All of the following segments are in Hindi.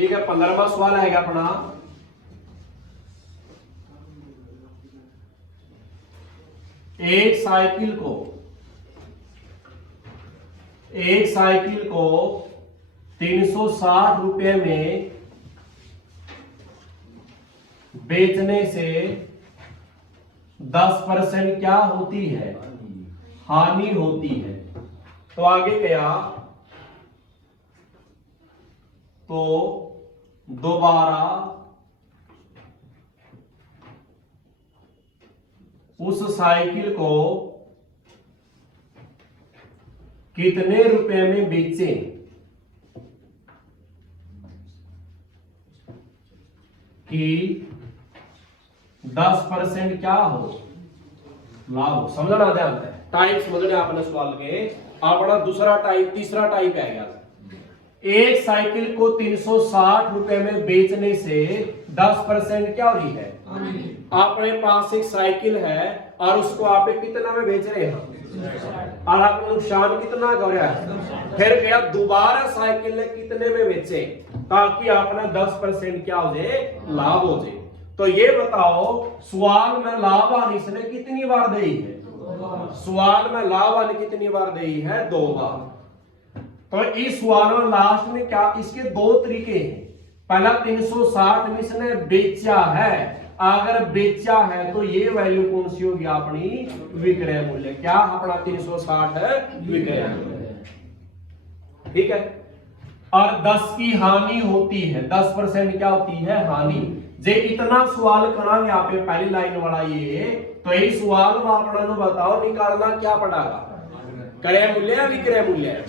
ठीक है, 15वां सवाल है अपना। एक साइकिल को 360 रुपए में बेचने से 10% क्या होती है? हानि होती है। तो आगे क्या, तो दोबारा उस साइकिल को कितने रुपए में बेचें कि 10% क्या हो? लाभ हो। समझना ध्यान है, टाइप समझने आपने सवाल के। अपना दूसरा टाइप, तीसरा टाइप है क्या? एक साइकिल को 360 रुपए में बेचने से 10% क्या हो रही है? अपने पास एक साइकिल है और उसको आप कितना में बेच रहे हैं और आपको नुकसान कितना कर रहा है? फिर क्या दोबारा साइकिल कितने में बेचे ताकि आपने 10% क्या हो जाए? लाभ हो जाए। तो ये बताओ सवाल में लाभ हानि इसने कितनी बार दी है? सवाल में लाभ हानि कितनी बार दी है? 2 बार। तो इस सवाल में लास्ट में क्या, इसके 2 तरीके हैं। पहला 360 में इसने बेचा है, अगर बेचा है तो ये वैल्यू कौन सी होगी? अपनी विक्रय मूल्य। क्या अपना 360 है? विक्रय मूल्य। ठीक है। और 10 की हानि होती है, 10% क्या होती है? हानि। जे इतना सवाल करा यहाँ पे पहली लाइन वाला ये, तो ये सवाल में अपना बताओ निकालना क्या पड़ेगा? क्रय मूल्य या विक्रय मूल्य?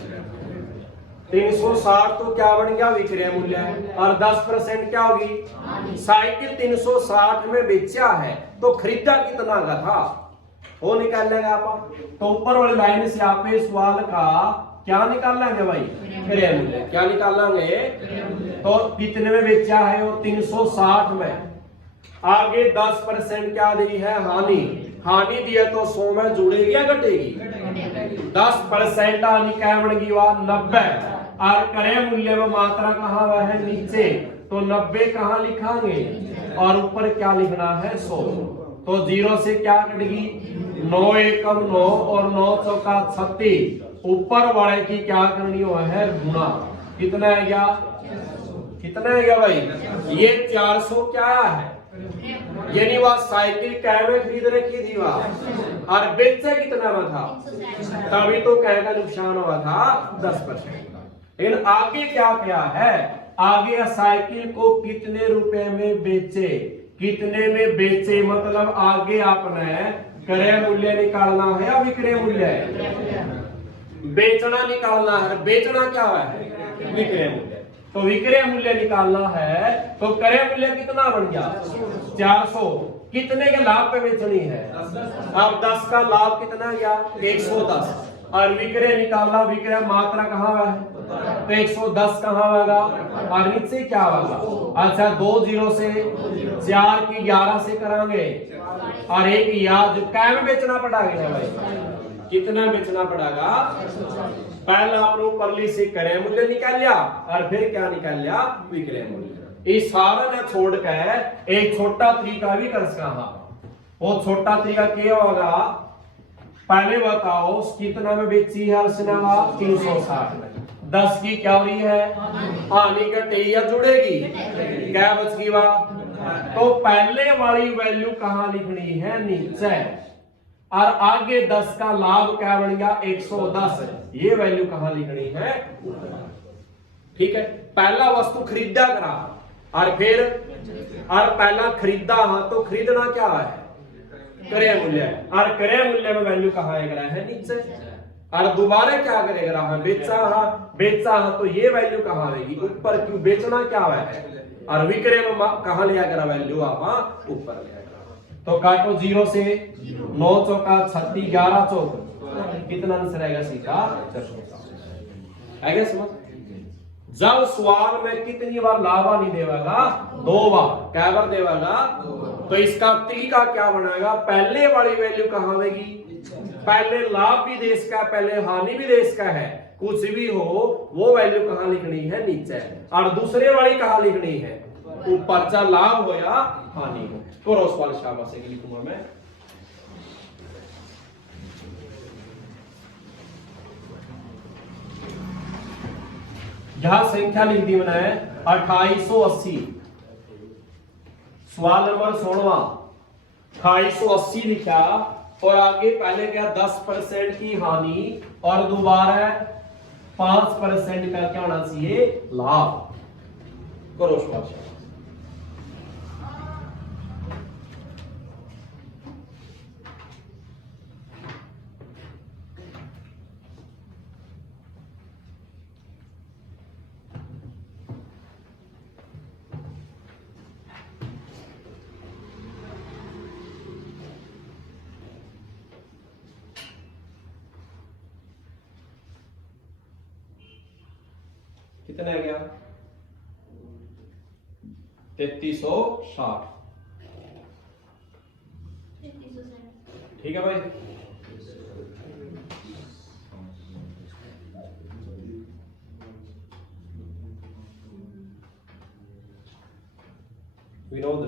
360 तो क्या बन गया? विक्रय मूल्य है। और 10% क्या होगी? साइकिल 360 में बेचा है तो खरीदा कितना का था वो निकाल लेंगे आप। तो ऊपर वाली लाइन से आप सवाल का क्या निकाल लेंगे भाई? क्रय मूल्य। क्या निकाल लेंगे? तो कितने में बेचा है? वो 360 में। आगे 10% क्या दी है? हानि। हानि दिया तो 100 में जुड़ेगी या घटेगी? 10% हानि क्या बनेगी? 90। और क्रय मूल्य में मात्रा कहाँ है? नीचे। तो 90 कहाँ लिखांगे और ऊपर क्या लिखना है? 100। तो 0 से क्या कटेगी? 9 एकम 9 और 9 चौका 36। ऊपर वाले की क्या करनी है? गुणा। कितना है क्या? कितना है क्या भाई? ये 400 क्या है? यानी वह साइकिल कै में खरीद रखी थी वह और बेचा कितना में था? तभी तो कै का नुकसान हुआ था 10%। लेकिन आगे क्या क्या है? आगे साइकिल को कितने रुपए में बेचे? कितने में बेचे मतलब आगे आपने क्रय मूल्य निकालना है या विक्रय मूल्य है? बेचना निकालना है। बेचना क्या है? विक्रय मूल्य। तो विक्रय मूल्य निकालना है तो क्रय मूल्य कितना बन गया? 400। कितने के लाभ पे बेचनी है? अब 10 का लाभ कितना गया? 110। और विक्रय निकालना, विक्रय मात्रा कहाँ है? तो 110 कहाँ होगा और नीचे क्या होगा? अच्छा 2 0 से 4 की 11 से करांगे और एक याद कै में बेचना पड़ेगा भाई? कितना बेचना पड़ेगा? पहला आपने ऊपरली से क्रय मूल्य निकाल लिया और फिर क्या निकाल लिया? विक्रय मूल्य। इस सारा ने छोड़ के एक छोटा तरीका भी कर सका। वो छोटा तरीका क्या होगा? पहले बताओ कितना में बेची है? 360 में। 10 की क्या हो रही है? हानि घटे या जुड़ेगी? क्या बच गई वह? तो पहले वाली वैल्यू कहाँ लिखनी है? नीचे। और आगे 10 का लाभ क्या बन गया? 110। ये वैल्यू कहां लिखनी है? ठीक है। पहला वस्तु खरीदा करा और फिर और पहला खरीदा, हाँ तो खरीदना क्या है? क्रय मूल्य। और क्रय मूल्य में वैल्यू कहां है? नीचे। और दोबारा क्या करेगा? बेचा, हाँ बेचा, हाँ तो ये वैल्यू कहां आएगी? ऊपर। क्यों? बेचना क्या है? और विक्रय में कहां लिया करा वैल्यू? आप ऊपर लिया। तो काटो 0 से 9 चौका 36, 11 चौक कितना आंसर रहेगा? सीधा 400। समझ? जब सवाल में कितनी बार लाभ हानि देगा? 2 बार। क्या बार देगा? तो इसका तरीका क्या बनाएगा? पहले वाली वैल्यू कहां आएगी? पहले लाभ भी देश का, पहले हानि भी देश का है। कुछ भी हो वो वैल्यू कहाँ लिखनी है, नीचे, और दूसरे वाली कहाँ लिखनी है, ऊपर। चाहे लाभ हो या हानि हो। क्रॉस वाले शाबाश से लिखूंगा मैं। यहां संख्या लिख दी मैंने 2880। सवाल नंबर 16 2880 लिखा, और आगे पहले क्या 10% की हानि, और दोबारा 5% का क्या होना चाहिए, लाभ। करो सवाल। कितना है गया, 3360। ठीक है भाई। विनोद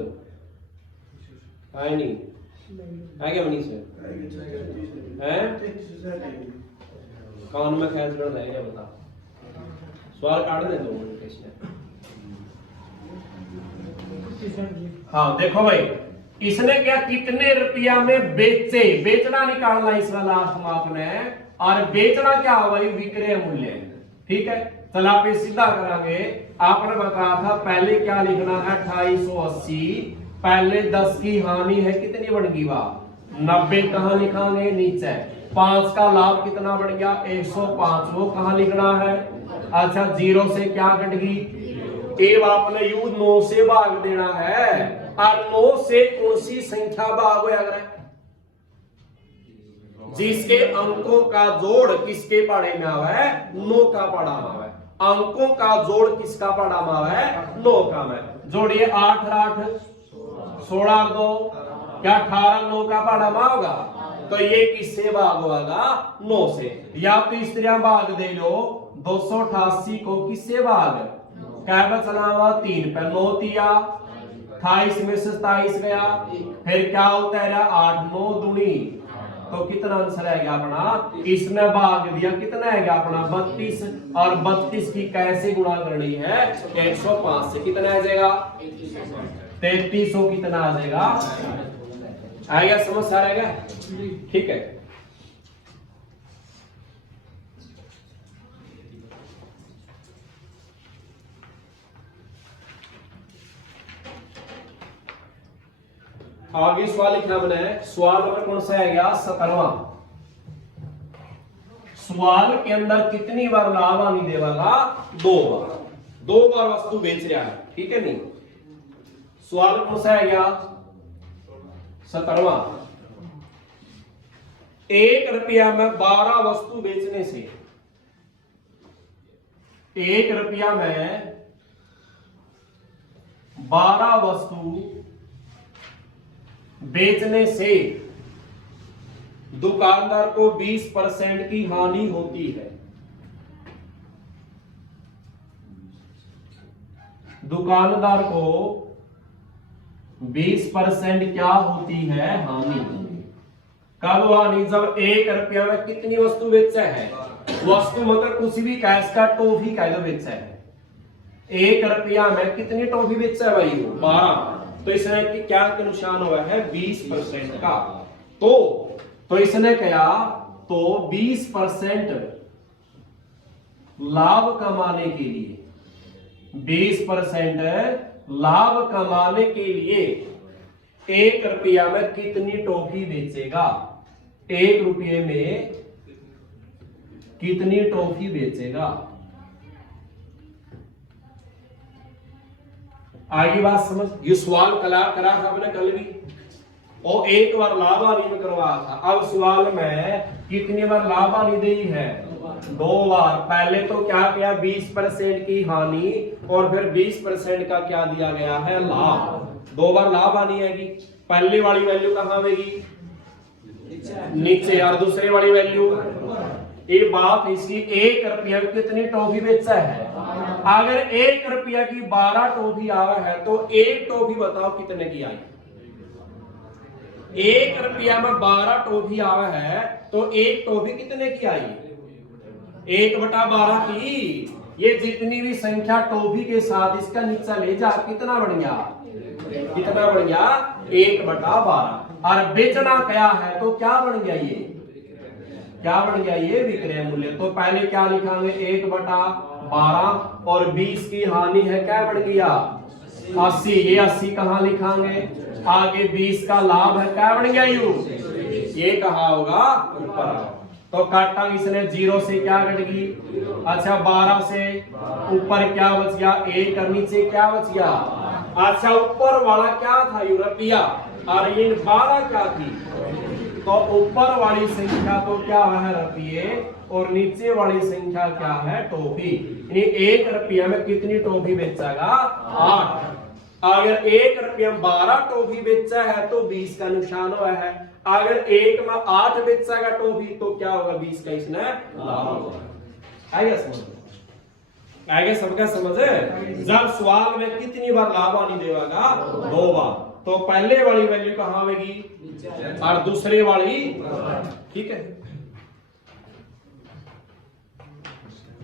आए नहीं, आ गया मनीष है, कान में खैस कर रहेगा, बता सवाल काट दे 2 मिनट इसमें। हाँ देखो भाई, इसने क्या कितने रुपया में बेचे, बेचना निकालना इसका लास्ट में आपने, और बेचना क्या हो भाई, विक्रय मूल्य। ठीक है, चल आप ये सीधा करांगे। आपने बताया था पहले क्या लिखना है, 2880, पहले 10 की हानि है, कितनी बढ़ गई वाह 90, कहां लिखांगे, नीचे। 5 का लाभ कितना बढ़ गया, 105, वो कहां लिखना है। अच्छा 0 से क्या कट गई, एव आपने यू 9 से भाग देना है, और 9 से कौन सी संख्या भाग होया करे, जिसके अंकों का जोड़ किसके पाड़े में आवा है, 9 का पाड़ा में आवा है। अंकों का जोड़ किसका पाड़ा में आवा है, 9 का में। जोड़िए 8 8 16 2, क्या 18 9 का पाड़ा में होगा, तो ये किससे भाग होगा, 9 से। या तो इस तरह भाग दे लो, 288 को किससे भाग, क्या चला हुआ 3 पे, 9 तिया 28 में से 27 गया, फिर क्या होता है 8 9 दूनी, तो कितना आंसर है अपना, इसने भाग दिया, कितना है अपना 32, और 32 की कैसे गुणा करनी है, 105 से, कितना आ जाएगा 3300, कितना आ जाएगा, आएगा समझ आ रहेगा। ठीक है, आगे सवाल लिखना मैंने। सवाल नंबर कौन सा है गया, 17वां। सवाल के अंदर कितनी बार लाभ हानि देगा, 2 बार। 2 बार वस्तु बेच रहा है, ठीक है नहीं। सवाल कौन सा है गया, 17वां। 1 रुपया में 12 वस्तु बेचने से, 1 रुपया में 12 वस्तु बेचने से दुकानदार को 20% की हानि होती है। दुकानदार को 20% क्या होती है, हानि। कब हानि, जब 1 रुपया में कितनी वस्तु बेचा है, वस्तु मतलब कुछ भी, कैश का टॉफी का बेचा है। 1 रुपया में कितनी टॉफी बेचा है भाई, 12, तो इसने क्या के निशान हुआ है, 20% का। तो इसने क्या, तो 20% लाभ कमाने के लिए, 20% लाभ कमाने के लिए 1 रुपया में कितनी टॉफी बेचेगा, 1 रुपये में कितनी टॉफी बेचेगा। आगे बात समझ, ये सवाल करा था आपने कल भी, और 1 बार लाभ हानि में करवाया था। अब सवाल में कितनी बार लाभ हानि दी है, 2 बार। पहले तो क्या किया, 20% की हानि, और फिर 20% का क्या दिया गया है, लाभ। 2 बार लाभ हानि आएगी। पहली वाली वैल्यू कहां आएगी, नीचे, और दूसरी वाली वैल्यू ये बात इसकी 1 रुपया की कितनी टॉफी बेचा है। अगर 1 रुपया की 12 टॉफी आवा है तो एक टॉफी बताओ कितने की आई। 1 रुपया में 12 टॉफी आवा है तो एक टॉफी कितने की आई, 1/12 की। ये जितनी भी संख्या टॉफी के साथ इसका नीचा ले जा कितना बन गया, कितना बन गया 1/12। और बेचना क्या है तो क्या बन गया, ये क्या बन गया, ये विक्रय मूल्य। तो पहले क्या लिखांगे 1/12 और 20 की हानि है क्या बन गया 80। ये 80 कहाँ लिखांगे, आगे 20 का लाभ है क्या बन गया यू, ये कहा होगा ऊपर। तो काटा इसने 0 से क्या कट गई, अच्छा 12 से ऊपर क्या बच गया 1 और नीचे क्या बच गया। अच्छा ऊपर वाला क्या था यू रुपया और ये 12 क्या थी, तो ऊपर वाली संख्या तो क्या है रुपये और नीचे वाली संख्या क्या है टॉफी। यानी 1 रुपया में कितनी टॉफी बेचेगा 8। अगर 1 रुपया में 12 टॉफी बेचा है तो 20 का नुकसान हुआ है। अगर 1 में 8 बेचेगा टॉफी तो क्या होगा 20 का इसने लाभ होगा। आएगा समझ, आगे सबका समझ है। जब सवाल में कितनी बार लाभ आनी देगा 2 बार, तो पहले वाली वैल्यू कहां आएगी और दूसरे वाली, ठीक है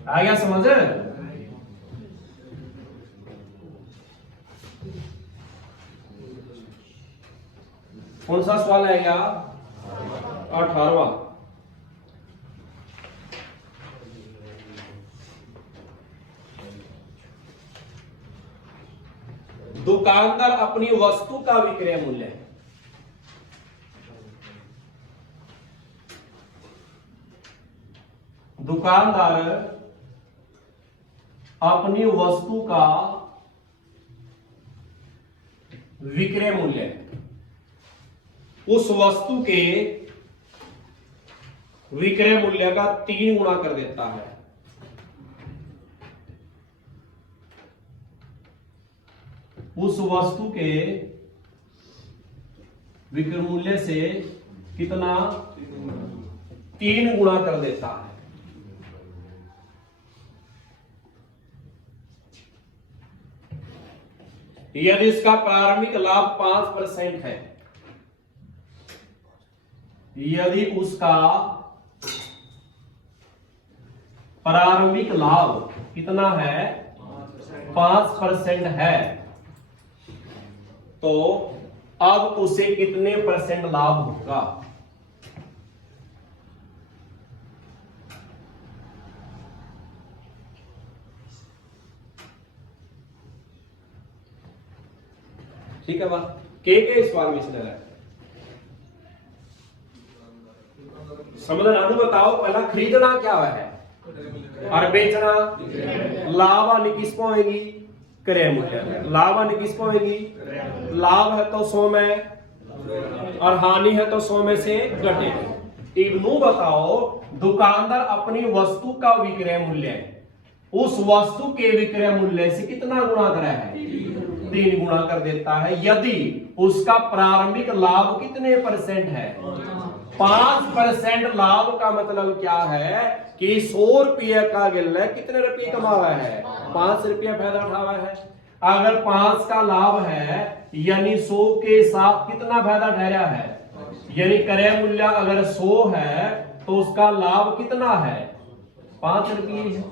आ गया समझ। कौन सा सवाल आएगा 18वां। दुकानदार अपनी वस्तु का विक्रय मूल्य, दुकानदार अपनी वस्तु का विक्रय मूल्य उस वस्तु के विक्रय मूल्य का 3 गुना कर देता है। उस वस्तु के विक्रय मूल्य से कितना 3 गुना कर देता है। यदि इसका प्रारंभिक लाभ 5% है, यदि उसका प्रारंभिक लाभ कितना है 5% है, तो अब उसे कितने % लाभ होगा। ठीक है बात के सवाल में इसलिए है समझना। अनु बताओ पहला खरीदना क्या है और बेचना, लाभ हानि किस पाएगी क्रय मूल्य। लाभ हानि किस पाएगी, लाभ है तो 100 में और हानि है तो 100 में से घटेगी। इग्नू बताओ दुकानदार अपनी वस्तु का विक्रय मूल्य उस वस्तु के विक्रय मूल्य से कितना गुणा करा है 3 गुणा कर देता है। यदि उसका प्रारंभिक लाभ कितने % है 5%। लाभ का मतलब क्या है कि 100 रुपये का गिल्ला कितने रुपये कमावा है 5 रुपया फायदा उठावा है। अगर 5 का लाभ है यानी 100 के साथ कितना फायदा ठहरा है, यानी क्रय मूल्य अगर 100 है तो उसका लाभ कितना है 5 रुपये है।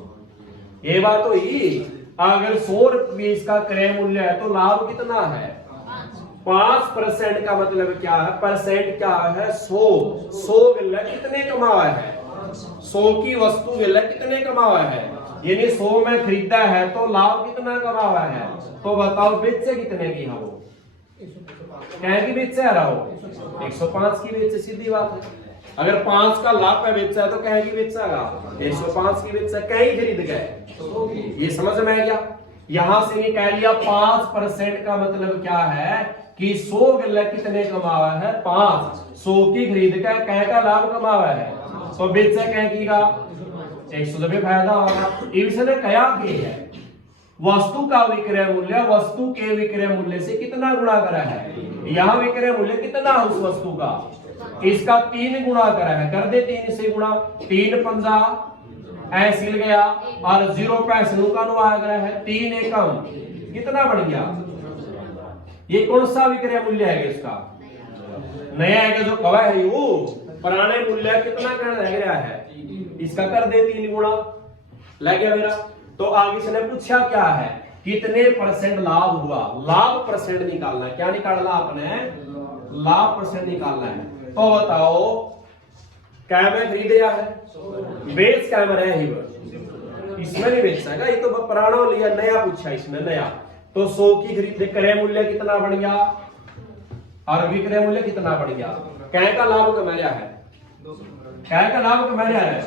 ये बात तो ही, अगर 100 रुपये इसका क्रय मूल्य है तो लाभ कितना है 5% का मतलब क्या है, परसेंट क्या है 100 गिल्ला कितने कमावा है 100 की वस्तु गिल्ला कितने कमावा है, यानी 100 में खरीदा है तो लाभ कितना कमावा है। तो बताओ बेचे कितने की है वो, क्या की बेचे रहा हो 105 की बेचे, सीधी बात है। अगर 5 का लाभ पे बेचा है तो क्या की बेचेगा 105 की बेचा, कहीं खरीद गए। ये समझ में आ गया। यहां से नहीं कह लिया 5% का मतलब क्या है कि 100 गिल्ला कितने कमावा है 5, 100 की खरीद का कह का लाभ कमावा है तो बेचा कह की का 100 पे फायदा होगा। इसने कहा कि है वस्तु का विक्रय मूल्य वस्तु के विक्रय मूल्य से कितना गुणा करा है। यहाँ विक्रय मूल्य कितना उस वस्तु का इसका 3 गुणा करा है, कर दे 3 से गुणा, 3 पंजा ऐसे हिल गया और 0 पैस का नु आ गया है, 3 एकम कितना बन गया? ये कौन सा विक्रय मूल्य है इसका? नया है जो कवा है वो पुराने मूल्य कितना करना लग रहा है, इसका कर दे 3 गुणा, लग गया मेरा। तो आगे इसने पूछा क्या है, कितने परसेंट लाभ हुआ? लाभ परसेंट निकालना है। क्या निकालना आपने? लाभ परसेंट निकालना है। तो बताओ कैमरा खरीद लिया है, बेच कैमरा है ही इसमें नहीं बेच सकेगा, ये तो पुराना लिया, नया पूछा इसमें नया। तो 100 की खरीद, क्रय मूल्य कितना बढ़ गया और विक्रय मूल्य कितना बढ़ गया? कै का लाभ कमा रहा है, कै का लाभ कमा रहा है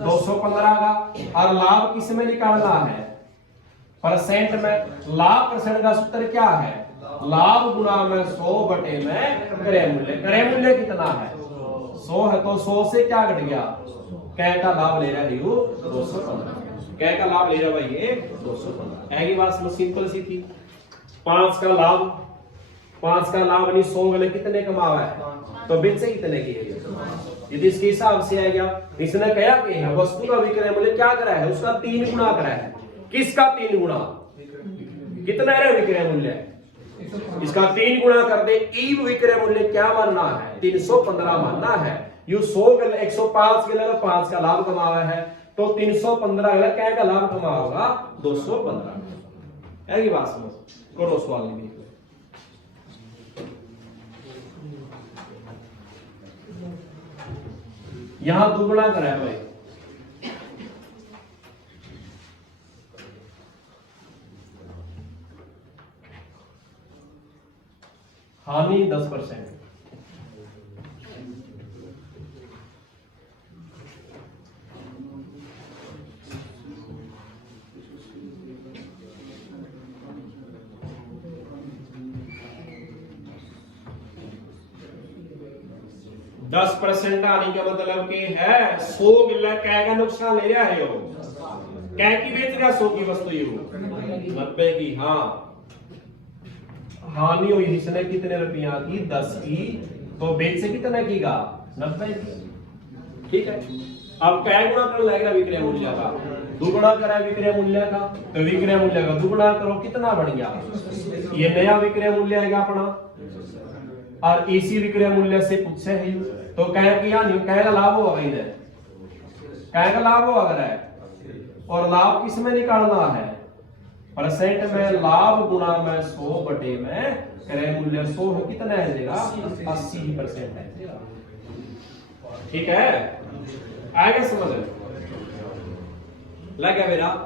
215 का, और लाभ किस में निकालना है? परसेंट में। लाभ परसेंट का सूत्र क्या है? लाभ गुणा में 100 बटे में क्रय मूल्य। क्रय मूल्य कितना है? 100 है, तो 100 से क्या घट गया? कै का लाभ ले रहा है वो 215, कै का लाभ ले रहा भाई ये 215। ऐसी बात सिंपल सी थी। 5 का लाभ, 5 का लाभ नहीं 100 वाले कितने कमावा है, तो बेचे कितने की है? यदि इसके हिसाब से आ गया, इसने क्या है वस्तु का विक्रय मूल्य क्या करा है, उसका 3 गुणा करा है। किसका 3 गुणा? कितना है विक्रय मूल्य? इसका 3 गुणा कर दे। ई विक्रय मूल्य क्या मानना है? 315 मानना है। यू 100 105 के लिए 5 का लाभ कमावा है, तो 315 के लिए क्या का लाभ कमा होगा? 215। ऐसी बात समझ करो, सवाल नहीं। यहां दुगुना करा है भाई, हानि 10%। दस % आने का मतलब कि है 100 गिला कै का नुकसान ले रहा है, कै की बेच रहा 100 की वस्तु ये 90 की। हाँ हानि हुई इसने कितने रुपया की? 10 की, तो बेच से कितना कीगा? 90 की। ठीक है, अब कै गुणा कर लगेगा विक्रय मूल्य का? दुगुना करा विक्रय मूल्य का, तो विक्रय मूल्य का दुगुना करो, कितना बन गया? ये नया विक्रय मूल्य आएगा अपना, और इसी विक्रय मूल्य से पूछे है तो कह किया नहीं, कह का लाभ होगा इधर, कह का लाभ होगा अगर है। और लाभ किस में निकालना है? परसेंट में। लाभ गुणा में 100 बटे में क्रय मूल्य 100 है, कितना है देगा? 80% है। ठीक है, आगे समझ लग गया मेरा?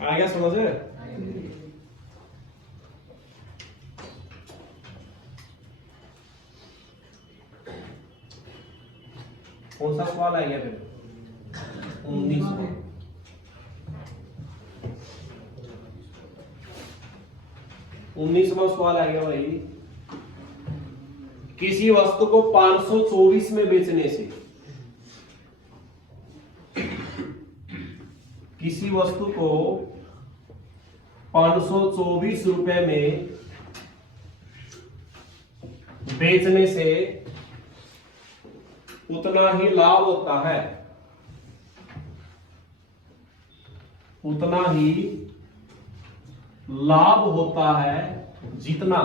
आ गया समझ? कौन सा सवाल आ गया फिर? 19वां। 19वां सवाल आ गया भाई, किसी वस्तु को 524 में बेचने से, किसी वस्तु को 524 रुपए में बेचने से उतना ही लाभ होता है, उतना ही लाभ होता है जितना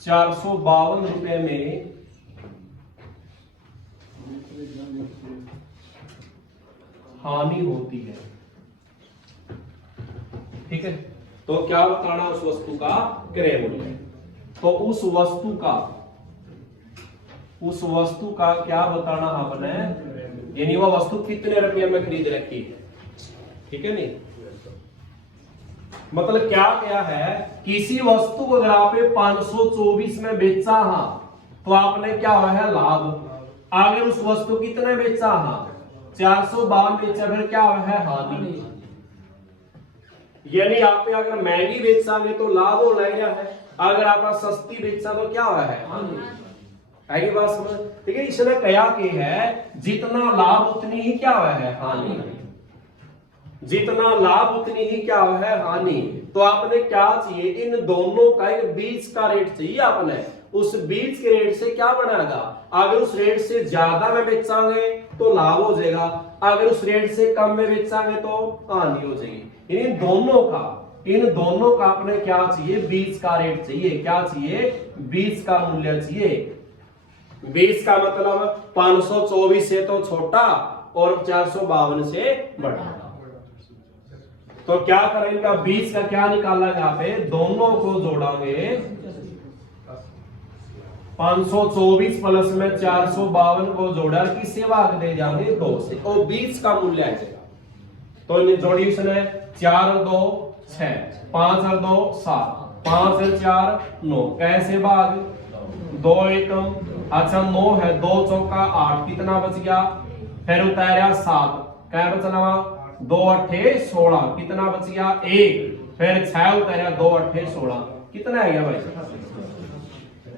452 रुपए में हानि होती है। ठीक है, तो क्या बताना उस वस्तु का क्रय मूल्य। तो उस वस्तु का क्या बताना आपने, यानी वह वस्तु कितने रुपये में खरीद रखी है। ठीक है नहीं, मतलब क्या है, किसी वस्तु को अगर आप 524 में बेचा, हाँ, तो आपने क्या हुआ है? लाभ। अगर उस वस्तु कितने बेचा, हाँ 452 बेचा, फिर क्या है हानि। यानी आप अगर महंगी बेचांगे तो लाभ हो रहेगा है, अगर आप सस्ती बेचा तो क्या हुआ है हानि। आगे बात समझ। ठीक है, इसने कहा कि है जितना लाभ उतनी ही क्या हुआ है हानि, जितना लाभ उतनी ही क्या हुआ है हानि। तो आपने क्या चाहिए, इन दोनों का एक बीच का रेट चाहिए आपने। उस बीच के रेट से क्या बनाएगा, अगर उस रेट से ज्यादा में बेचांगे तो लाभ हो जाएगा, अगर उस रेट से कम में बेचांगे तो हानि हो जाएगी। इन दोनों का अपने क्या चाहिए, बीच का रेट चाहिए। क्या चाहिए, बीच का मूल्य चाहिए। बीच का मतलब 524 से तो छोटा और 452 से बड़ा। तो क्या करें, इनका बीच का क्या निकालना है, यहाँ पे दोनों को जोड़ांगे। 524 प्लस में 452 को जोड़ा, किससे भाग दे जाएंगे 2 से, और बीच का मूल्य आ जाएगा। तो इन्हें जोड़ी उसने 4 और 2 6, 5 और 2 7, 5 और 4 9, कैसे भाग 2 एकम, अच्छा 9 है, 2 चौका 8, कितना बच गया, फिर उतारा 7, क्या बचना 2 8 16, कितना बच गया 1, फिर 6 उतारा 2 8 16, कितना आ गया भाई।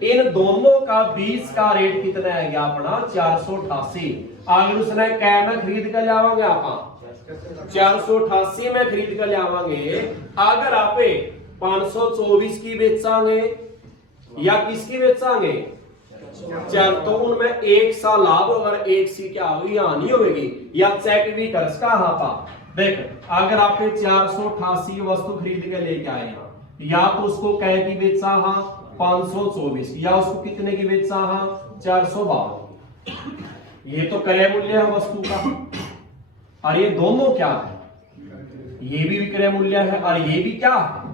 इन दोनों का बीच का रेट कितना है गया अपना 488। अगर उसने कै में खरीद कर जावांगे आप 488 में खरीद कर जावांगे। अगर आप 524 की बेचांगे या किसकी बेचांगे, चार, तो उनमें एक सा लाभ होगा, एक सी क्या होगी हानि होगी। या चेक भी कर इसका, हाँ पा देख, अगर आप 488 वस्तु खरीद के लेके आए यहाँ, या तो उसको कै की बेचा हाँ 524, या उसको कितने की बेचा हाँ 452। ये तो क्रय मूल्य है वस्तु का, और ये दोनों क्या है, ये भी विक्रय मूल्य है और ये भी क्या है।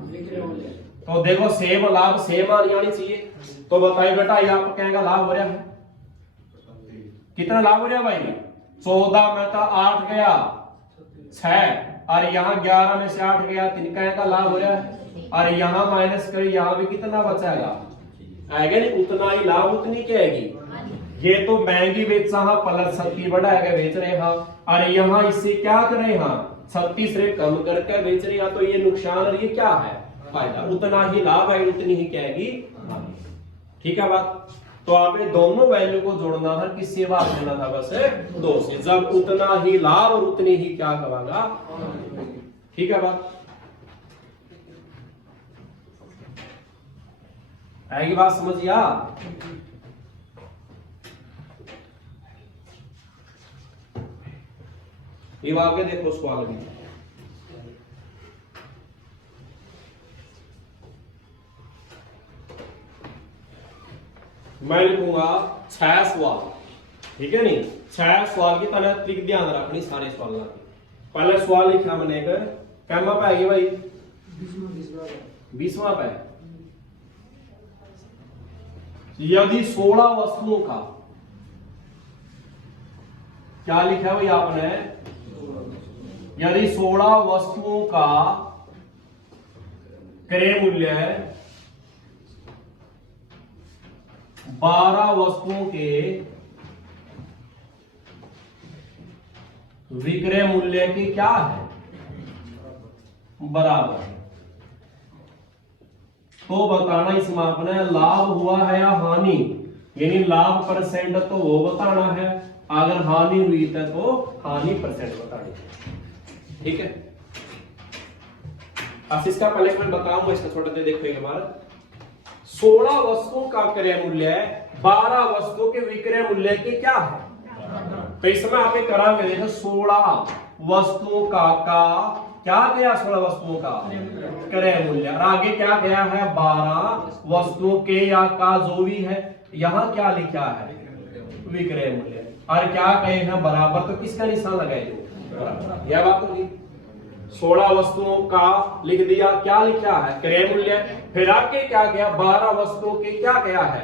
तो देखो सेम लाभ सेम आनी चाहिए। तो बताइए बेटा, ये आप कहेंगे लाभ हो रहा है, कितना लाभ हो रहा है भाई, 14 में था 8 गया 6, और यहाँ 11 में से 8 गया 3, कहेगा लाभ हो रहा है। और यहाँ माइनस करें, यहाँ भी कितना बचाएगा, आएगा नहीं, उतना ही लाभ उतनी क्या आएगी। ये तो महंगी बेचा हाँ प्लस 36 बढ़ाएगा बेच रहे हाँ, और यहाँ इससे क्या कर रहे हाँ 36 से कम करके बेच रहे हैं। तो ये नुकसान और ये क्या है फायदा, उतना ही लाभ है, उतनी ही क्या आएगी। ठीक है बात। तो आप दोनों वैल्यू को जोड़ना था, किससे भाग देना था, बस 2 से, जब उतना ही लाभ और उतनी ही क्या करेगा। ठीक है बात, आएगी बात समझिए। ये आगे देखो सवाल भी, मैं लिखूंगा 6 सवाल, ठीक है नहीं, 6 सवाल की तरह ट्रिक ध्यान रखनी सारे सवाल की। पहले सवाल लिखा मैंने एक कैमा पे आएगी भाई 20वां पे, यदि 16 वस्तुओं का, क्या लिखा है भाई आपने, यदि 16 वस्तुओं का क्रय मूल्य है 12 वस्तुओं के विक्रय मूल्य के क्या है बराबर, तो बताना इसमें आपने लाभ हुआ है या हानि, यानी लाभ परसेंट तो वो बताना है, अगर हानि हुई तो हानि परसेंट बतानी। ठीक है, अब इसका पहले मैं बताऊंगा, इसका थोड़ा देर देखो। हमारा 16 वस्तुओं का क्रय मूल्य है, 12 वस्तुओं के विक्रय मूल्य के क्या है। तो इसमें आप करांगे, देखो 16 वस्तुओं का क्या गया, 16 वस्तुओं का क्रय मूल्य, और आगे क्या गया है 12 वस्तुओं के या का जो भी है, यहां क्या लिखा है विक्रय मूल्य, और क्या कहे हैं बराबर, तो किसका निशान लगाए, यह बात होगी। 16 वस्तुओं का लिख दिया, क्या लिखा है क्रय मूल्य, फिर आगे क्या गया 12 वस्तुओं के क्या गया है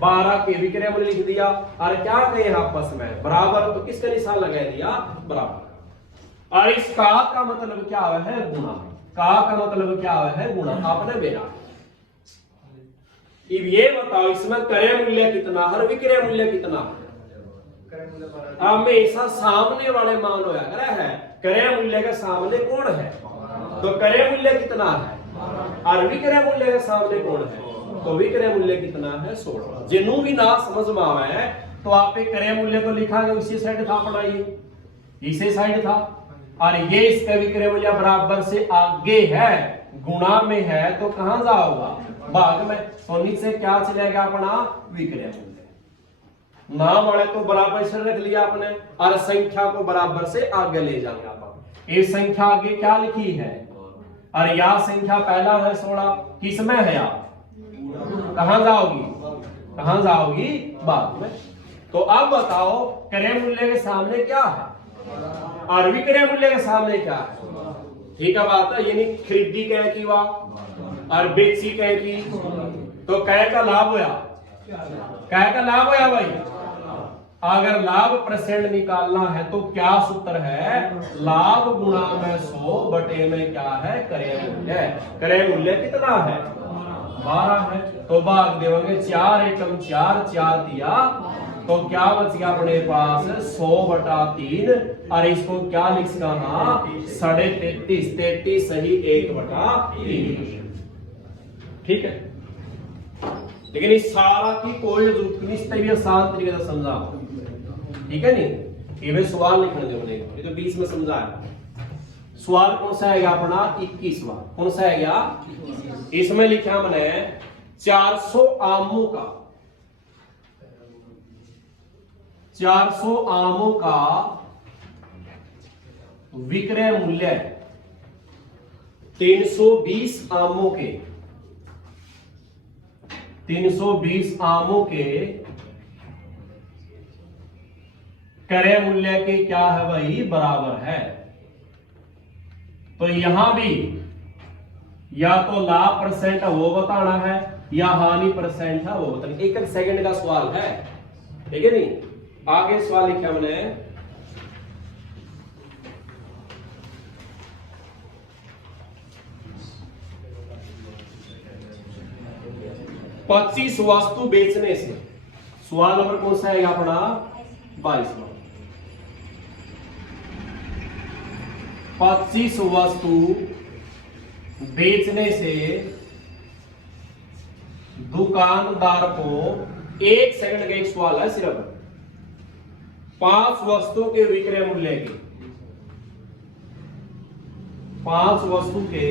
12 के विक्रय मूल्य लिख दिया, और क्या कहे आपस में बराबर, तो किसका निशान लगा दिया बराबर। और इस का मतलब क्या है गुणा, का मतलब क्या है गुणा, आपने मेरा। अब ये बताओ इसमें क्रय मूल्य कितना और विक्रय मूल्य कितना, हमेशा सामने वाले मान होया करे है। क्रय मूल्य के सामने कौन है? तो क्रय मूल्य कितना है? और विक्रय मूल्य के सामने कौन है? तो विक्रय मूल्य कितना है? 16। जिन्हों भी ना समझ में आवे तो आप एक क्रय मूल्य को लिखांगे उसी साइड था पढ़ाइए, इसी साइड था, और ये इसका विक्रय मूल्य बराबर से आगे है, गुणा में है, तो कहां जाओगा? भाग में। तो नीचे क्या चलेगा अपना? विक्रय मूल्य। नाम वाले तो बराबर से रख लिया आपने, और संख्या को बराबर से आगे ले जाएंगे आप। ये संख्या आगे क्या लिखी है? और यह संख्या पहला है 16, किसमें है आप? कहां जाओगी? कहां जाओगी? बाद में। तो अब बताओ क्रय मूल्य के सामने क्या है और विक्रय मूल्य के सामने क्या है? ठीक है बात है, यानी खरीदी कै की वाह और बेची कै की, तो कै का लाभ होया? कै का लाभ होया भाई? अगर लाभ परसेंट निकालना है तो क्या सूत्र है? लाभ गुणा में 100 बटे में क्या है? क्रय मूल्य। क्रय मूल्य कितना है? 12 है। तो भाग देंगे 4 एकम 4, 4 दिया, तो क्या बच गया अपने पास? 100/3, और इसको क्या लिख सकना? 33.5, 33 सही 1/3। ठीक है, लेकिन इस सारा की कोई जरूरत नहीं, इस तरीके आसान तरीके से समझा। ठीक है नहीं, ये सवाल लिखने दे बनेगा, ये तो 20 में समझा है। सवाल कौन सा है अपना? 21वां। कौन सा है गया? इसमें लिखा मैंने 400 आमों का, 400 आमों का विक्रय मूल्य 320 आमों के, 320 आमों के क्रय मूल्य के क्या है भाई? बराबर है। तो यहां भी या तो लाभ परसेंट है वो बताना है, या हानि परसेंट है वो बताना। एक सेकंड का सवाल है, ठीक है नहीं? आगे सवाल लिखा मैंने 25 वस्तु बेचने से। सवाल नंबर कौन सा है अपना? 22वां। 25 वस्तु बेचने से दुकानदार को, एक सेकंड का एक सवाल है सिर्फ, 5 वस्तु के विक्रय मूल्य के, 5 वस्तु के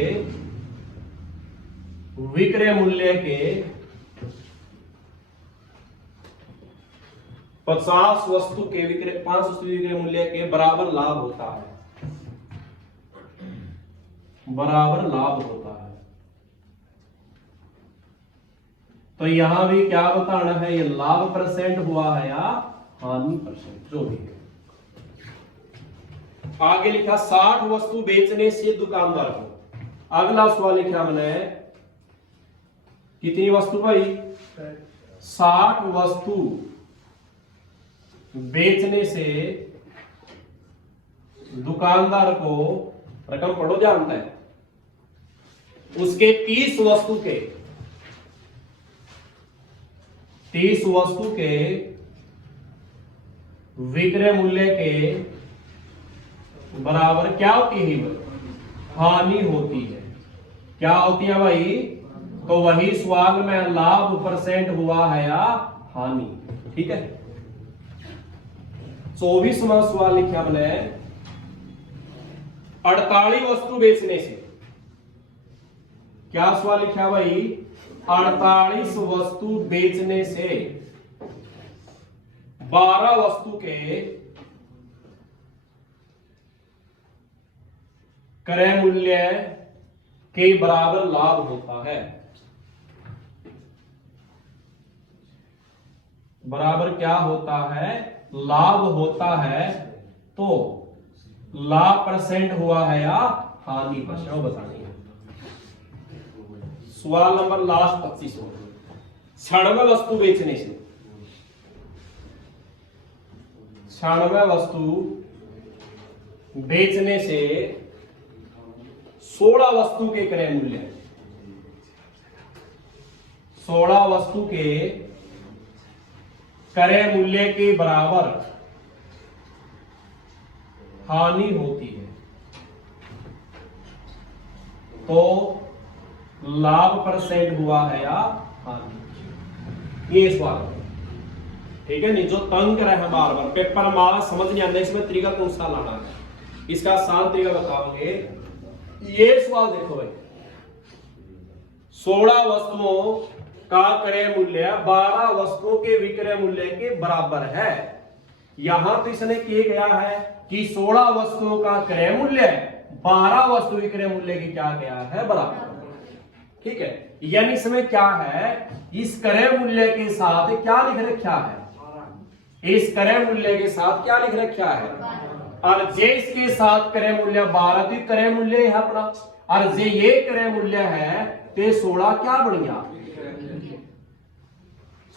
विक्रय मूल्य के 50 वस्तु के विक्रय, 5 वस्तु विक्रय मूल्य के बराबर लाभ होता है, बराबर लाभ होता है। तो यहां भी क्या बताना है? ये लाभ परसेंट हुआ है या हानि परसेंट, जो भी है। आगे लिखा 60 वस्तु बेचने से दुकानदार को। अगला सवाल लिखा मैंने, कितनी वस्तु भाई? 60 वस्तु बेचने से दुकानदार को, रकम पढ़ो जानता है, उसके 30 वस्तु के, 30 वस्तु के विक्रय मूल्य के बराबर क्या होती है? हानि होती है। क्या होती है भाई? तो वही सवाल में लाभ परसेंट हुआ है या हानि। ठीक है, 24वां सवाल लिखा हमने 48 वस्तु बेचने से। क्या सवाल लिखा भाई? 48 वस्तु बेचने से 12 वस्तु के क्रय मूल्य के बराबर लाभ होता है। बराबर क्या होता है? लाभ होता है। तो लाभ परसेंट हुआ है या हानि परसेंट बतानी है। सवाल नंबर लास्ट 25 हो। 96 वस्तु बेचने से, 96 वस्तु बेचने से 16 वस्तु के क्रय मूल्य, 16 वस्तु के क्रय मूल्य के बराबर हानि होती है तो लाभ परसेंट हुआ है या हानि, ये सवाल है। ठीक है नहीं, जो तंग कर रहे हैं बार बार पेपर मारा समझ नहीं आता इसमें तरीका कौन सा लाना है, इसका आसान तरीका बताओगे। ये सवाल देखो भाई, 16 वस्तुओं का क्रय मूल्य 12 वस्तुओं के विक्रय मूल्य के बराबर है। यहां तो इसने क्या किया है कि 16 वस्तुओं का क्रय मूल्य 12 वस्तु विक्रय मूल्य की क्या किया है बराबर। ठीक है, यानी इसमें क्या है, इस क्रय मूल्य के साथ क्या लिख रखा है, इस क्रय मूल्य के साथ क्या लिख रखा है, और जे इसके साथ क्रय मूल्य 12 तो क्रय मूल्य है अपना, और जे ये क्रय मूल्य है तो 16 क्या बन गया,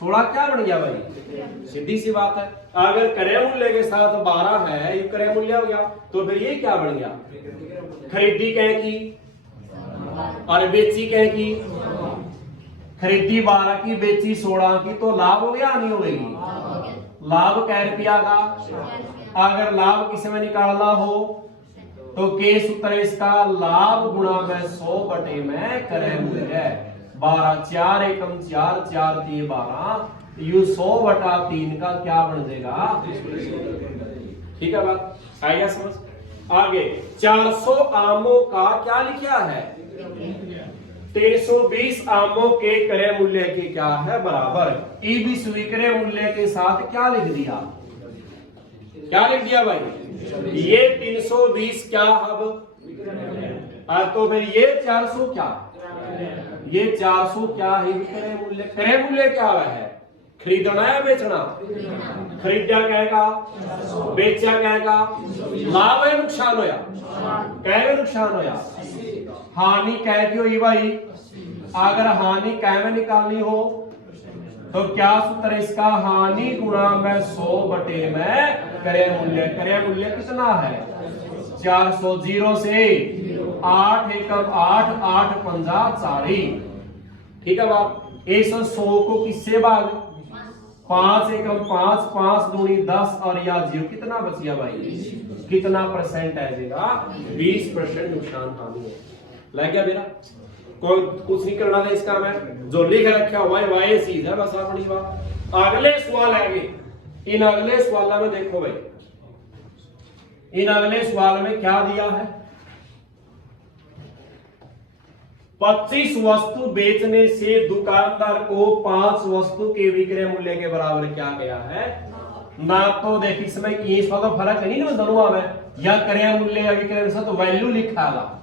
16 क्या बन गया भाई, सीधी सी बात है। अगर क्रय मूल्य के साथ 12 है, ये क्रय मूल्य हो गया, तो फिर ये क्या बन गया, खरीदी कह की और बेची कह की, खरीदी 12 की बेची 16 की, तो लाभ हो गया नहीं होगी, लाभ कै रुपया का। अगर लाभ किसी में निकालना हो तो के सूत्र इसका लाभ गुणा में 100 बटे में क्रय मूल्य, 12 4 एकम 4 4 3 12, यू 100 बटा 3 का क्या बन जाएगा। ठीक है, बात आएगा समझ। आगे 400 आमों का क्या लिखा है, 320 आमों के क्रय मूल्य के क्या है बराबर। ई स्वीकृय मूल्य के साथ क्या लिख दिया, क्या लिख दिया भाई, ये 320 क्या अब, तो फिर ये 400 क्या, ये 400 क्या है क्रय मूल्य। क्रय मूल्य क्या है, खरीदना है बेचना, खरीदा कहेगा, बेचा कहेगा, लाभ है नुकसान होया, कहेगा नुकसान होया, हानि कह के हुई भाई। अगर हानि कह में निकालनी हो तो क्या सूत्र इसका, हानि गुणा में 100 बटे में क्रय मूल्य। क्रय मूल्य कितना है 400, 0 से 8 एकम 8 8 पंजा 40। ठीक है बात, इस 100 को किससे भाग, 5 एकम 5 5 दूनी 10 और या 0 कितना बच गया भाई, कितना परसेंट आएगा, 20% नुकसान हानि है। लग गया मेरा, कोई कुछ नहीं करना था इसका, मैं जो लिख रखा हुआ है वाई चीज है बस अपनी बात। अगले सवाल आएंगे, इन अगले सवाल में देखो भाई, इन अगले सवाल में क्या दिया है, 25 वस्तु बेचने से दुकानदार को 5 वस्तु के विक्रय मूल्य के बराबर क्या गया है ना। तो देख इसमें इसका तो फर्क है नहीं ना दोनों में, या क्रय मूल्य या विक्रय से तो वैल्यू लिखा है,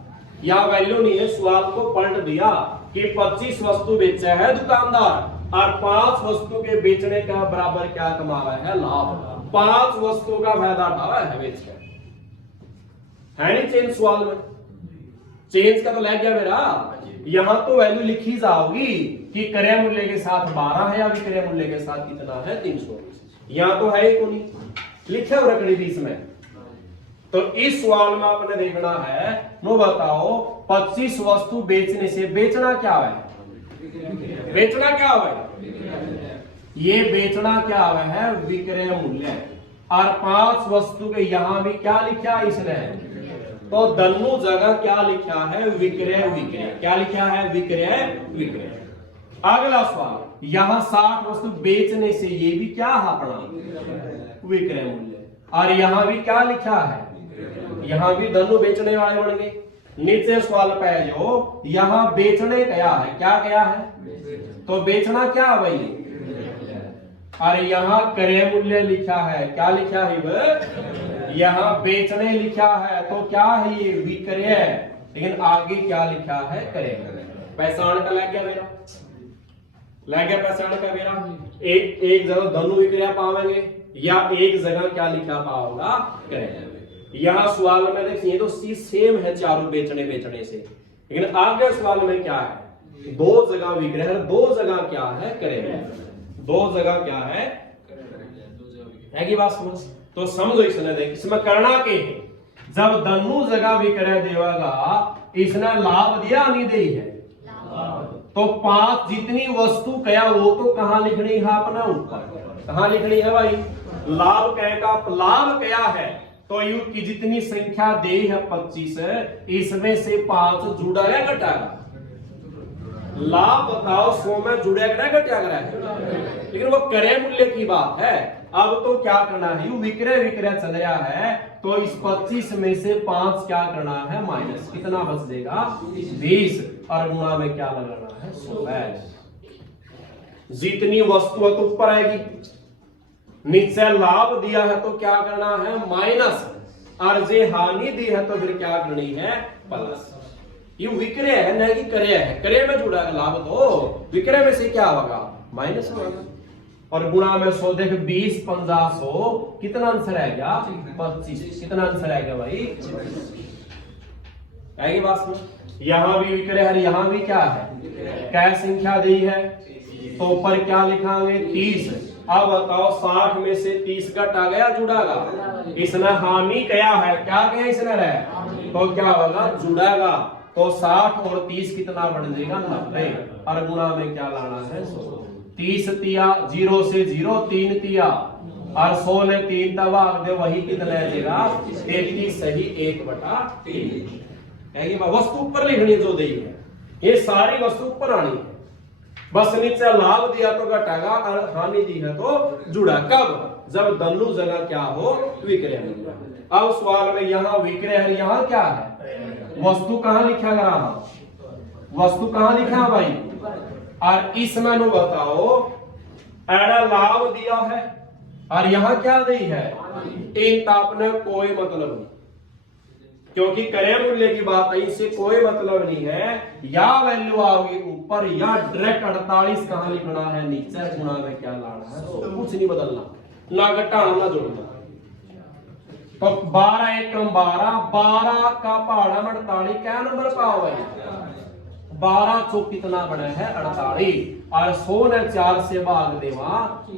या वैल्यू नहीं है। सवाल को पलट दिया कि 25 वस्तु बेचा है दुकानदार और 5 वस्तु के बेचने का बराबर क्या कमा रहा है लाभ, 5 वस्तु का फायदा उठा रहा है बेच कर, है नहीं चेंज। सवाल में चेंज का तो लग गया मेरा, यहां तो वैल्यू लिखी जाओगी कि क्रय मूल्य के साथ 12 है या विक्रय मूल्य के साथ कितना है 300, यहां तो है ही को नहीं लिखे हो रखनी थी इसमें। तो इस सवाल में आपने देखना है, नो बताओ 25 वस्तु बेचने से, बेचना क्या है, बेचना क्या है, ये बेचना क्या है विक्रय मूल्य, और 5 वस्तु के यहां भी क्या लिखा है इसने, तो दोनों जगह क्या लिखा है विक्रय विक्रय, क्या लिखा है विक्रय विक्रय। अगला सवाल, यहां 60 वस्तु बेचने से, ये भी क्या है अपना विक्रय मूल्य, और यहां भी क्या लिखा है, यहां भी दोनों बेचने वाले बन गए। नीचे सवाल पे जो यहां बेचने क्या है, क्या क्या है, तो बेचना क्या है भाई, और यहां क्रय मूल्य लिखा है, क्या लिखा है, यहां बेचने लिखा है तो क्या है ये विक्रय, लेकिन आगे क्या लिखा है क्रय। पहचान का लग गया मेरा, लग गया पहचान का मेरा। एक जगह दोनों विक्रय पावेंगे या एक जगह क्या लिखा पाओगा क्रय। यहां सवाल में देखिए तो सेम है चारों बेचने बेचने से, लेकिन आगे सवाल में क्या है, 2 जगह विक्रय, 2 जगह क्या है क्रय, 2 जगह क्या है कि बात समझ। तो समझो इसने देख, इसमें करना के जब दोनों जगह विक्रय देगा, इसने लाभ दिया नहीं दी है, तो 5 जितनी वस्तु कया वो तो कहां लिखनी है अपना ऊपर, कहां लिखनी है भाई, लाभ कह का लाभ क्या है, तो यू की जितनी संख्या दे है 25, इसमें से 5 जुड़ा या घटाएगा? लाभ बताओ 100 में जुड़ेगा घटा है, लेकिन वो क्रय मूल्य की बात है। अब तो क्या करना है, यू विक्रय विक्रय चल रहा है, तो इस 25 में से 5 क्या करना है माइनस, कितना बच देगा 20, और गुणा में क्या लगाना है 100। जितनी वस्तु है तो ऊपर आएगी, नीचे लाभ दिया है तो क्या करना है माइनस, और जे हानि दी है तो फिर क्या करनी है प्लस। ये विक्रय है न कि क्रय है, क्रय में जुड़ा है लाभ, तो विक्रय में से क्या होगा माइनस होगा, और गुणा में 100। देख 20 50 100, कितना आंसर आएगा 25। कितना आंसर आएगा भाई, आएगी बात में। यहां भी विक्रय है, यहां भी क्या है, क्या संख्या दी है, तो ऊपर क्या लिखाएंगे 30। अब बताओ 60 में से 30 घटा गया जुड़ागा, इसने हानि क्या है, क्या कहा इसने रहे, तो क्या होगा जुड़ागा, तो 60 और 30 कितना बन जाएगा 90, और गुणा में क्या लाना है 100। 30 तिया 0 से 0, 3 तिया, और 100 ने 3 तब भाग दे, वही कितना आ जाएगा 33 सही 1/3 है। ये वस्तु ऊपर लिखनी जो दी है, ये सारी वस्तु ऊपर आनी है, बस नीचे लाभ दिया तो घटाएगा, और हानि दी है तो जुड़ा। कब, जब दोनों जगह क्या हो विक्रय है। अब सवाल में यहाँ विक्रय है, यहाँ क्या है, वस्तु कहां लिखा गया, वस्तु कहां लिखा भाई, और इसमें नो बताओ एड़ा लाभ दिया है, और यहां क्या दी है, इन ताप ने कोई मतलब नहीं, क्योंकि क्रय मूल्य की बात है, इससे कोई मतलब नहीं है। या वैल्यू आओगी ऊपर, या डायरेक्ट 48 कहां लिखना है नीचे, गुणा में क्या लाना है, तो कुछ नहीं बदलना, ना घटाना ना जोड़ना। तो 12 एकम 12, 12 का पहाड़ा में 48, क्या नंबर पाओ भाई, 12 चौक कितना बना है 48, और 100 ने 4 से भाग देवा,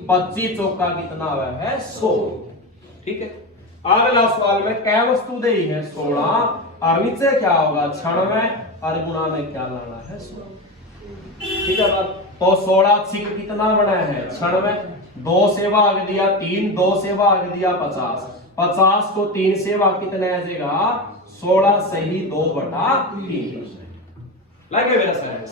25 चौका कितना हुआ है 100। ठीक है, अगला सवाल में क्या वस्तु दी है 16, और नीचे क्या होगा 96, और गुणा में क्या लाना है 100। ठीक है बात, तो 16 छिक कितना बना है 96, 2 से भाग दिया 3, 2 से भाग दिया 50, 50 को 3 से भाग कितना आ जाएगा 16 सही 2/3 लगे मेरा सर।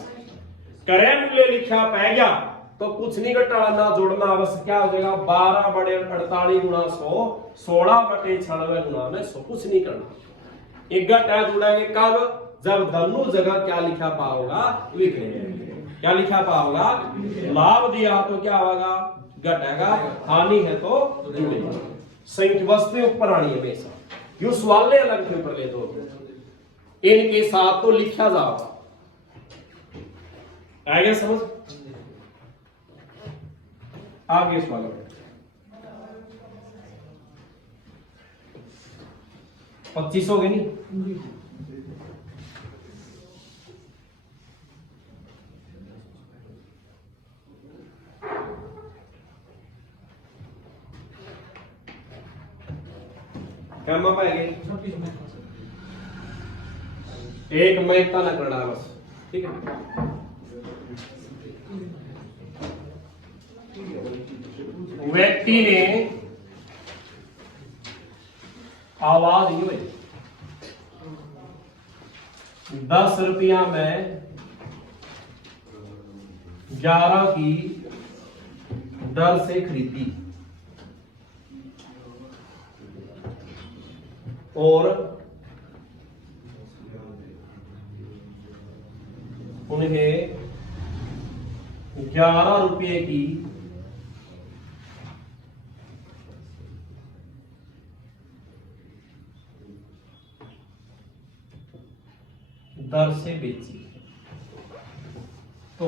क्रय मूल्य लिखा पै गया तो कुछ नहीं घटाना जोड़ना, बस क्या हो जाएगा 12 बड़े 48 गुणा 100, 16 बटे 96 गुणा में 100, कुछ नहीं करना। एक घटा जुड़ेंगे कब, जब दोनों जगह क्या लिखा पाओगा विक्रय, क्या लिखा पाओगा लाभ दिया तो क्या होगा घटेगा, हानि है तो जुड़ेगा। संख्या वस्तु ऊपर आनी है हमेशा, यू सवाल अलग के ऊपर ले दो, इनके साथ तो लिखा जाओगा, आएगा समझ। आगे सवाल 25 हो गए नहीं, क्या माप आएंगे, एक महत्ता न करना बस। ठीक है, व्यक्ति ने आवाज ही हुई 10 रुपया में 11 की दर से खरीदी, और उन्हें 11 रुपये की दर से बेची, तो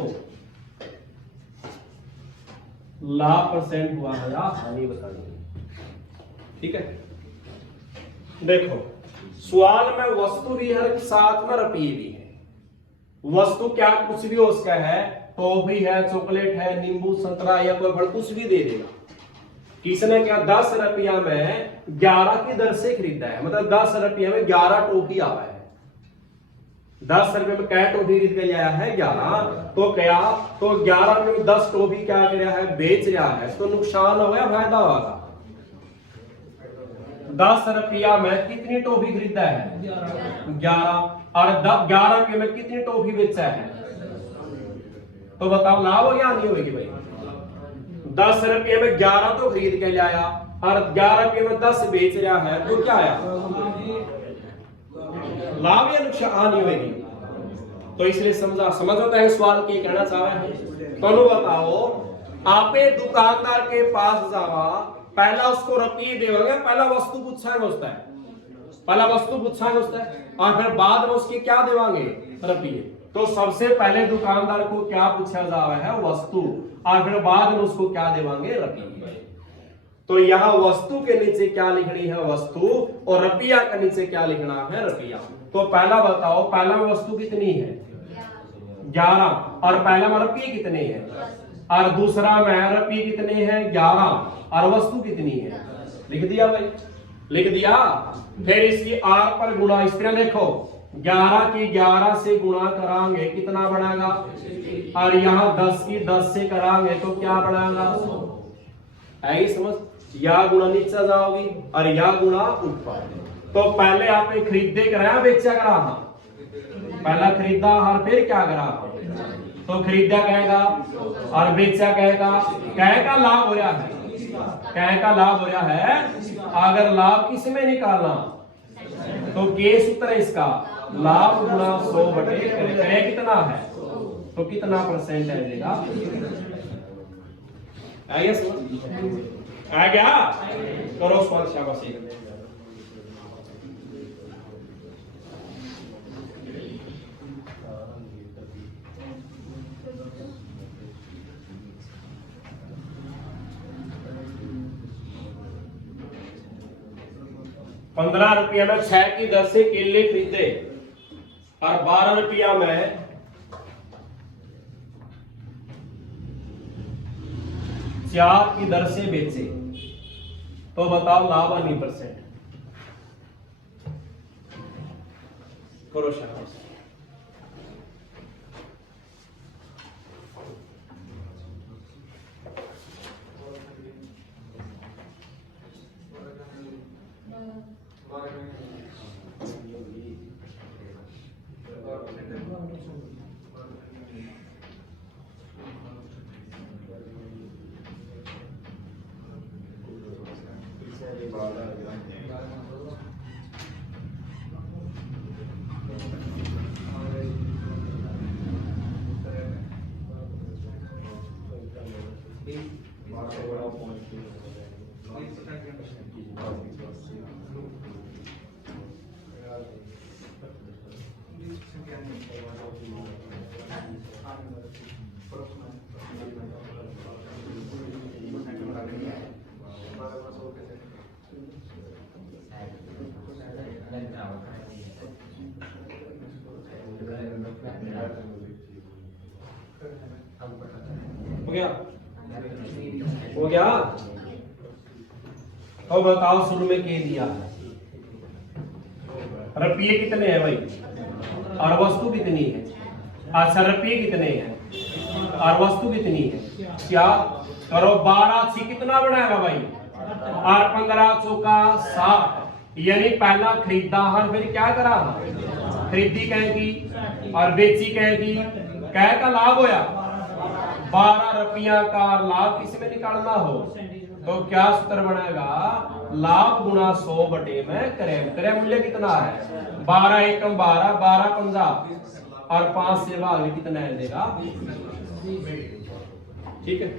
लाभ परसेंट हुआ है या हानि बतानी। ठीक है, देखो सवाल में वस्तु भी है, साथ में रुपये भी है। वस्तु क्या कुछ भी हो उसका है, टॉफी है, चॉकलेट है, नींबू संतरा या कोई फल कुछ भी दे देगा। किसने क्या 10 रुपया में 11 की दर से खरीदा है, मतलब 10 रुपया में 11 टॉफी आवा है। 10 रुपए में क्या टॉफी खरीद के आया है 11, तो क्या तो 11 रुपए में 10 टॉफी क्या कर रहा है बेच रहा है, तो नुकसान होगा या फायदा होगा, 10 रुपया में कितनी टॉफी खरीदा है? 11। और 11 रुपये में कितनी टॉफी बेचा है? तो बताओ लाभ हो या नहीं होगी भाई? 10 रुपये में 11 तो खरीद के लाया और 11 रुपये में 10 बेच रहा है, तो क्या आया? लाभ या नुकसान नहीं होगी। तो इसलिए समझ होता है सवाल के कहना चाह रहे हैं। तो बताओ, आपे दुकानदार के पास जावा, पहला उसको रुपये देवांगे, पहला वस्तु पूछा है, पहला वस्तु पूछा है और फिर बाद में उसके क्या देवांगे? रुपये। तो सबसे पहले दुकानदार को क्या पूछा जा रहा है? वस्तु। और फिर बाद में उसको क्या देवांगे? रुपये। तो यहाँ वस्तु के नीचे क्या लिखनी है? वस्तु। और रुपया के नीचे क्या लिखना है? रुपया। तो पहला बताओ, पहला में वस्तु कितनी है? 11। और पहला में रुपये कितने हैं? और दूसरा में रुपये कितने हैं? 11। और वस्तु कितनी है? लिख दिया भाई, लिख दिया। फिर इसकी आर पर गुणा, इस तरह देखो, 11 की 11 से गुणा करांगे कितना बनेगा? और यहाँ 10 की 10 से करांगे तो क्या बनेगा? आई समझ? या गुणा नीचे जाओगी और या गुणा ऊपर। तो पहले आपने खरीदे कराया, बेचा करा? पहला खरीदा और फिर क्या करा? तो खरीदा कहेगा और बेचा कहेगा। कहे का लाभ हो रहा है, कहे का लाभ हो रहा है। अगर लाभ किस में निकालना, तो के सूत्र है इसका, लाभ गुणा 100 बटे करे कितना है? तो कितना परसेंट है देगा? आ गया समझ? आ गया? करो सवाल, शाबाशी। ₹15 में 6 की दर से केले खरीदे और 12 रुपया में 4 की दर से बेचे, तो बताओ लाभ 1%। करो शाबाश। हो गया? हो गया? तो बताओ, शुरू में के दिया है, रुपये कितने हैं भाई और वस्तु कितनी है? अच्छा, रुपये कितने हैं और वस्तु कितनी है? क्या करो, 12 से कितना बनाएगा भाई? और 15 चौका 60, यानी पहला खरीदा और फिर क्या करा? खरीदी कहेगी और बेची कहेगी। कह का लाभ होया 12 रुपया का लाभ किसमें निकालना हो, तो क्या सूत्र बनेगा? लाभ गुणा 100 बटे में क्रय मूल्य कितना है? 12 एकम 12, 12 पंजा और 5 से भाग कितना है देगा? ठीक है।